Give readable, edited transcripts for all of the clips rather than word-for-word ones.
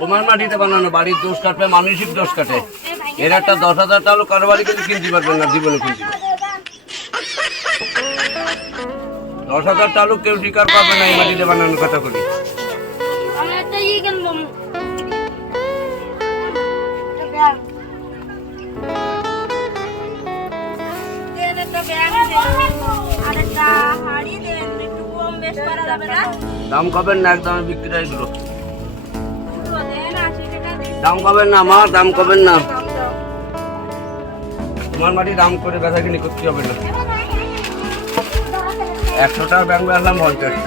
তোমার মাটিতে বানানো বাড়ির দোষ কাটবে, মানসিক দোষ কাটে। এর একটা 10,000 টাকা কারবারি কিন্তু কিনতে পারবেন না, জীবনে কিনতে 10,000 টাকা কেউ স্বীকার পাবে না এই মাটিতে বানানোর কথা বলি। দাম কবেন না, একদম বিক্রি এগুলো দাম কবেন না, আমার দাম কবেন না। তোমার মাটি দাম করে বেচা কিনি করতে হবে না। 100 টাকা ব্যাংক আসলাম 50 টাকা।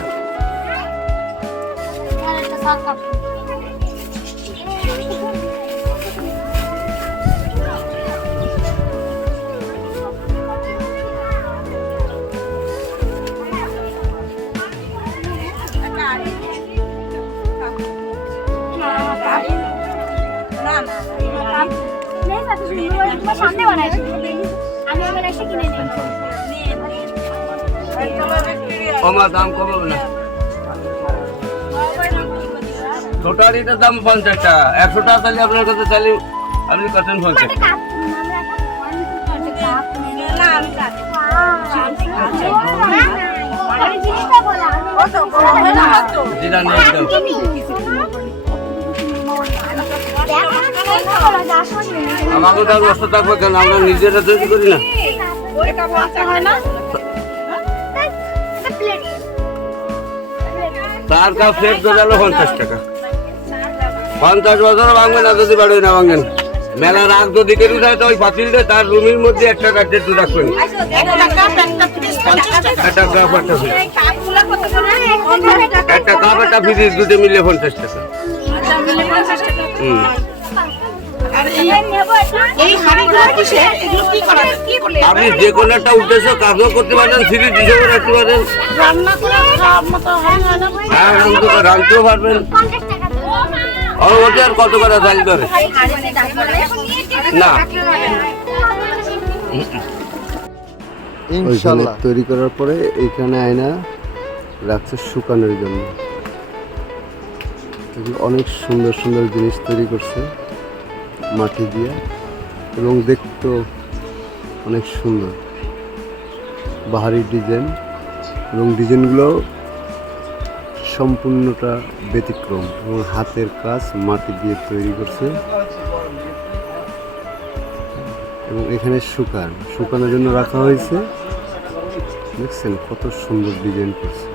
দাম কমাবো না, ছোটারিটার দাম 50 টাকা। 100 টাকা তাহলে আপনার কাছে চাইলে আপনি কাটেন 50 টাকা। আমাকে তার নষ্ট থাকবে কেন, আমরা নিজেরা তৈরি করি না। তার কাপ সেট ধরে 50 টাকা। 50 বছর ভাঙবেন না, যদি বাড়ি না ভাঙেন। মেলা রাগ যদি কেটে যায় তো ওই পাতিলটা তার রুমের মধ্যে একটা কাঠের দু রাখবেন, একটা কাপ একটা ফ্রিজ দুটো মিলে 50 টাকা। আপনি যে কোনো একটা উদ্দেশ্য কাজও করতে পারেন, ফ্রিজ হিসেবে রাখতে পারেন, রাখতেও পারবেন। আর কত করে চাল করে না ইনশাআল্লাহ তৈরি করার পরে এখানে আয়না রাখছে শুকানোর জন্য। অনেক সুন্দর সুন্দর জিনিস তৈরি করছে মাটি দিয়ে, এবং দেখতেও অনেক সুন্দর বাহারি ডিজাইন, এবং ডিজাইনগুলো সম্পূর্ণটা ব্যতিক্রম এবং হাতের কাজ মাটি দিয়ে তৈরি করছে। এবং এখানে শুকানোর জন্য রাখা হয়েছে। দেখছেন কত সুন্দর ডিজাইন করছে,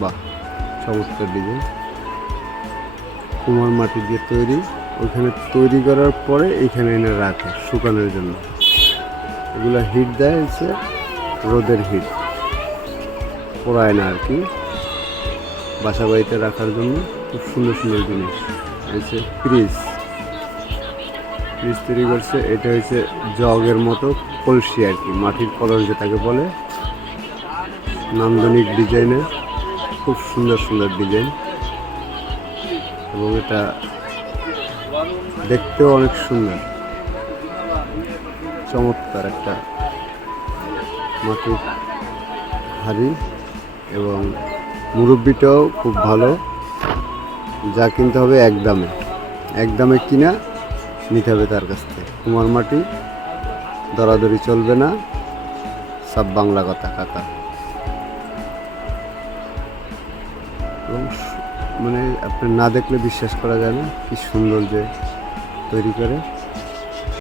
বাহ চমৎকার ডিজাইন। কুমার মাটি দিয়ে তৈরি, ওইখানে তৈরি করার পরে এইখানে এনে রাখে শুকানোর জন্য। এগুলো হিট দেয় হচ্ছে রোদের হিট, পোড়ায় না আর কি, বাসা বাড়িতে রাখার জন্য খুব সুন্দর সুন্দর জিনিস। হচ্ছে ফ্রিজ তৈরি করছে। এটা হচ্ছে জগের মতো কলসি আর কি, মাটির কলস যেটাকে বলে, নান্দনিক ডিজাইনের, খুব সুন্দর সুন্দর ডিজাইন। এবং এটা দেখতেও অনেক সুন্দর, চমৎকার একটা মাটির হাড়ি। এবং মুরব্বিটাও খুব ভালো, যা কিনতে হবে একদমে কিনা নিতে হবে তার কাছ থেকে। কুমার মাটি দরাদরি চলবে না, সব বাংলা কথা কাকা। এবং মানে আপনি না দেখলে বিশ্বাস করা যায় না কি সুন্দর যে তৈরি করে।